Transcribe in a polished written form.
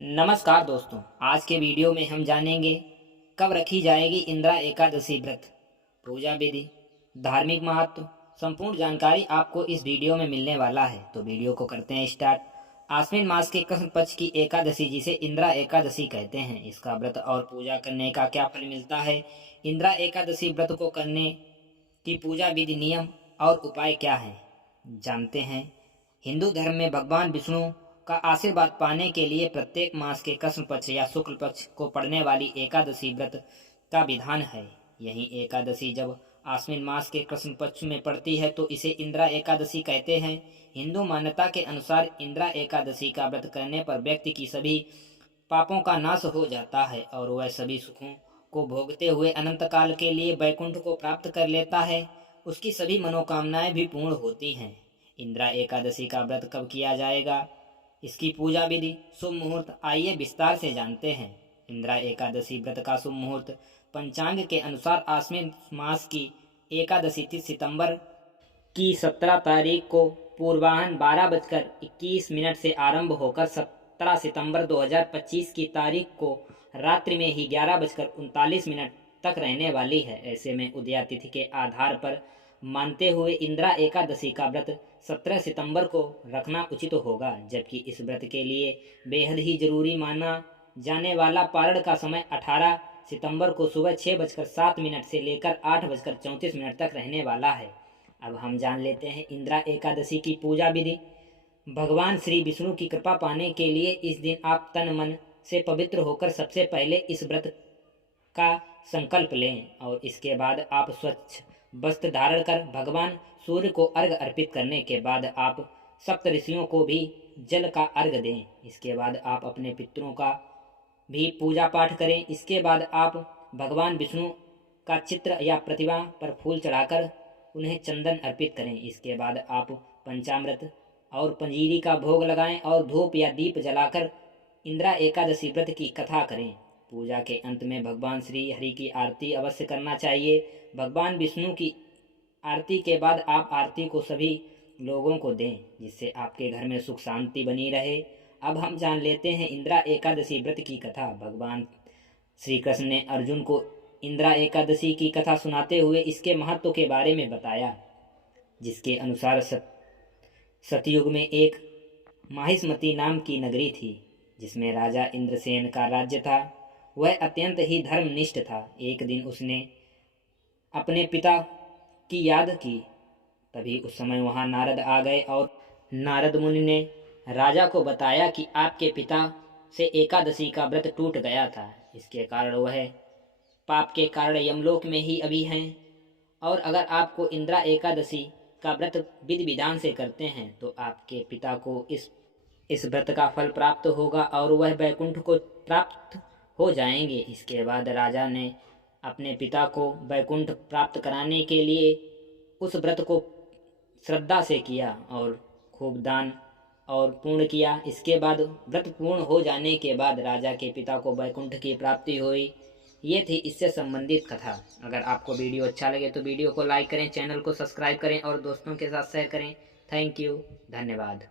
नमस्कार दोस्तों, आज के वीडियो में हम जानेंगे कब रखी जाएगी इंदिरा एकादशी व्रत, पूजा विधि, धार्मिक महत्व। संपूर्ण जानकारी आपको इस वीडियो में मिलने वाला है। तो वीडियो को करते हैं स्टार्ट। आश्विन मास के कृष्ण पक्ष की एकादशी जिसे इंदिरा एकादशी कहते हैं, इसका व्रत और पूजा करने का क्या फल मिलता है। इंदिरा एकादशी व्रत को करने की पूजा विधि, नियम और उपाय क्या है, जानते हैं। हिंदू धर्म में भगवान विष्णु का आशीर्वाद पाने के लिए प्रत्येक मास के कृष्ण पक्ष या शुक्ल पक्ष को पड़ने वाली एकादशी व्रत का विधान है। यही एकादशी जब आश्विन मास के कृष्ण पक्ष में पड़ती है तो इसे इंदिरा एकादशी कहते हैं। हिंदू मान्यता के अनुसार इंदिरा एकादशी का व्रत करने पर व्यक्ति की सभी पापों का नाश हो जाता है और वह सभी सुखों को भोगते हुए अनंत काल के लिए वैकुंठ को प्राप्त कर लेता है। उसकी सभी मनोकामनाएं भी पूर्ण होती हैं। इंदिरा एकादशी का व्रत कब किया जाएगा, इसकी पूजा विधि, शुभ मुहूर्त, आइए विस्तार से जानते हैं। इंदिरा एकादशी व्रत का शुभ मुहूर्त पंचांग के अनुसार आश्विन मास की एकादशी 30 सितंबर की 17 तारीख को पूर्वाह्न 12:21 से आरंभ होकर 17 सितंबर 2025 की तारीख को रात्रि में ही 11:39 तक रहने वाली है। ऐसे में उदया तिथि के आधार पर मानते हुए इंदिरा एकादशी का व्रत 17 सितंबर को रखना उचित होगा, जबकि इस व्रत के लिए बेहद ही जरूरी माना जाने वाला पारण का समय 18 सितंबर को सुबह 6:07 से लेकर 8:34 तक रहने वाला है। अब हम जान लेते हैं इंदिरा एकादशी की पूजा विधि। भगवान श्री विष्णु की कृपा पाने के लिए इस दिन आप तन मन से पवित्र होकर सबसे पहले इस व्रत का संकल्प लें और इसके बाद आप स्वच्छ वस्त्र धारण कर भगवान सूर्य को अर्घ अर्पित करने के बाद आप सप्त ऋषियों को भी जल का अर्घ दें। इसके बाद आप अपने पितरों का भी पूजा पाठ करें। इसके बाद आप भगवान विष्णु का चित्र या प्रतिमा पर फूल चढ़ाकर उन्हें चंदन अर्पित करें। इसके बाद आप पंचामृत और पंजीरी का भोग लगाएं और धूप या दीप जलाकर इंदिरा एकादशी व्रत की कथा करें। पूजा के अंत में भगवान श्री हरि की आरती अवश्य करना चाहिए। भगवान विष्णु की आरती के बाद आप आरती को सभी लोगों को दें, जिससे आपके घर में सुख शांति बनी रहे। अब हम जान लेते हैं इंदिरा एकादशी व्रत की कथा। भगवान श्री कृष्ण ने अर्जुन को इंदिरा एकादशी की कथा सुनाते हुए इसके महत्व के बारे में बताया, जिसके अनुसार सतयुग में एक माहिष्मती नाम की नगरी थी, जिसमें राजा इंद्रसेन का राज्य था। वह अत्यंत ही धर्मनिष्ठ था। एक दिन उसने अपने पिता की याद की। तभी उस समय वहां नारद आ गए और नारद मुनि ने राजा को बताया कि आपके पिता से एकादशी का व्रत टूट गया था। इसके कारण वह पाप के कारण यमलोक में ही अभी हैं, और अगर आपको इंदिरा एकादशी का व्रत विधि विधान से करते हैं तो आपके पिता को इस व्रत का फल प्राप्त होगा और वह वैकुंठ को प्राप्त हो जाएंगे। इसके बाद राजा ने अपने पिता को वैकुंठ प्राप्त कराने के लिए उस व्रत को श्रद्धा से किया और खूब दान और पूर्ण किया। इसके बाद व्रत पूर्ण हो जाने के बाद राजा के पिता को वैकुंठ की प्राप्ति हुई। ये थी इससे संबंधित कथा। अगर आपको वीडियो अच्छा लगे तो वीडियो को लाइक करें, चैनल को सब्सक्राइब करें और दोस्तों के साथ शेयर करें। थैंक यू, धन्यवाद।